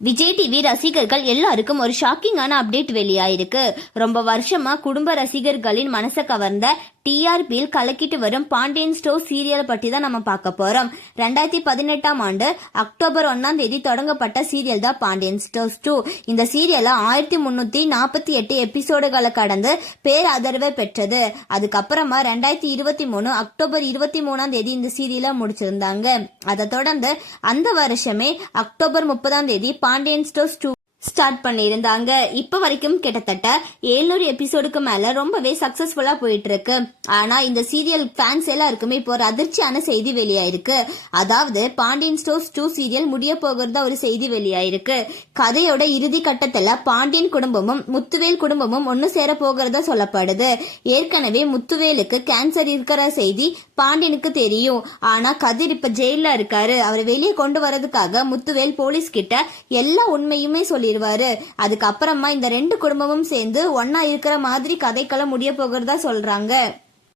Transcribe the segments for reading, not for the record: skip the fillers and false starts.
Vijay TV ரசிகர்கள் எல்லாருக்கும் ஒரு ஷாக்கிங்கான அப்டேட் வெளியாயிருக்கு. ரொம்ப வருஷமா குடும்ப ரசிகர்களின் மனசை கவர்ந்த டிஆர்பியில் கலக்கிட்டு வரும் பாண்டியன் ஸ்டோர் சீரியல் பற்றி தான் நம்ம பார்க்க போறோம். 2018 ஆண்டு அக்டோபர் 1 தொடங்கப்பட்ட சீரியல் தான் பாண்டியன் ஸ்டோர்ஸ் 2. இந்த சீரியலை 1348 எபிசோடுகளை கடந்து பேராதரவை பெற்றது. அதுக்கப்புறமா 2023 அக்டோபர் 23 இந்த சீரியலை முடிச்சிருந்தாங்க. அதை தொடர்ந்து அந்த வருஷமே அக்டோபர் 30 பாண்டியன் ஸ்டோர்ஸ் 2 ஸ்டார்ட் பண்ணியிருந்தாங்க. இப்ப வரைக்கும் கிட்டத்தட்ட 700 எபிசோடுக்கு மேல ரொம்பவே சக்சஸ்ஃபுல்லா போயிட்டு இருக்கு. ஆனா இந்த சீரியல் ஃபேன்ஸ் எல்லாருக்குமே இப்போ ஒரு அதிர்ச்சியான செய்தி வெளியாயிருக்கு. அதாவது பாண்டியன் ஸ்டோர்ஸ் 2 சீரியல் முடிய போகிறதா ஒரு செய்தி வெளியாயிருக்கு. கதையோட இறுதி கட்டத்துல பாண்டியன் குடும்பமும் முத்துவேல் குடும்பமும் ஒன்னு சேர போகிறதா சொல்லப்படுது. ஏற்கனவே முத்துவேலுக்கு கேன்சர் இருக்கிற செய்தி பாண்டியனுக்கு தெரியும். ஆனா கதிர் இப்ப ஜெயில இருக்காரு. அவர் வெளியே கொண்டு வரதுக்காக முத்துவேல் போலீஸ் கிட்ட எல்லா உண்மையுமே சொல்லிடுவாரு. அதுக்கப்புறமா இந்த 2 குடும்பமும் சேர்ந்து ஒன்னா இருக்கிற மாதிரி கதைக்களம் முடிய போகிறதா சொல்றாங்க.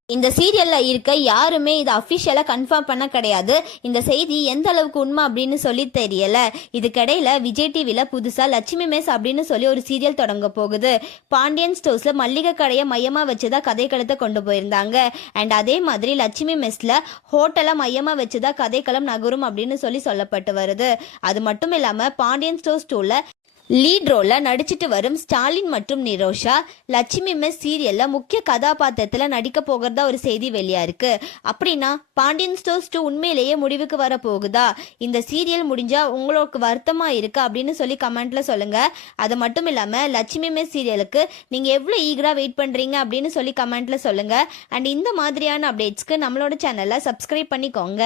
இந்த சீரியல்ல இருக்க யாருமே இதை அபிஷியலா கன்ஃபார்ம் பண்ண கிடையாது. இந்த செய்தி எந்த அளவுக்கு உண்மை அப்படின்னு சொல்லி தெரியல. இதுக்கிடையில விஜய் டிவில புதுசா லட்சுமி மெஸ் அப்படின்னு சொல்லி ஒரு சீரியல் தொடங்க போகுது. பாண்டியன் ஸ்டோர்ஸ்ல மல்லிகை கடையை மையமா வச்சுதான் கதைக்களத்தை கொண்டு போயிருந்தாங்க. அண்ட் அதே மாதிரி லட்சுமி மெஸ்ல ஹோட்டலை மையமா வச்சுதான் கதைக்களம் நகரும் அப்படின்னு சொல்லி சொல்லப்பட்டு வருது. அது மட்டும் இல்லாம பாண்டியன் ஸ்டோர்ஸ் 2ல லீட் ரோல்ல நடிச்சிட்டு வரும் ஸ்டாலின் மற்றும் நிரோஷா லட்சுமி மெஸ் சீரியல்ல முக்கிய கதாபாத்திரத்துல நடிக்க போகிறதா ஒரு செய்தி வெளியா இருக்கு. அப்படின்னா பாண்டியன் ஸ்டோர்ஸ் 2 உண்மையிலேயே முடிவுக்கு வர போகுதா? இந்த சீரியல் முடிஞ்சா உங்களுக்கு வருத்தமா இருக்கு அப்படின்னு சொல்லி கமெண்ட்ல சொல்லுங்க. அது மட்டும் இல்லாம லட்சுமி மெஸ் சீரியலுக்கு நீங்க எவ்வளவு ஈகரா வெயிட் பண்றீங்க அப்படின்னு சொல்லி கமெண்ட்ல சொல்லுங்க. அண்ட் இந்த மாதிரியான அப்டேட்ஸ்க்கு நம்மளோட சேனலை சப்ஸ்கிரைப் பண்ணிக்கோங்க.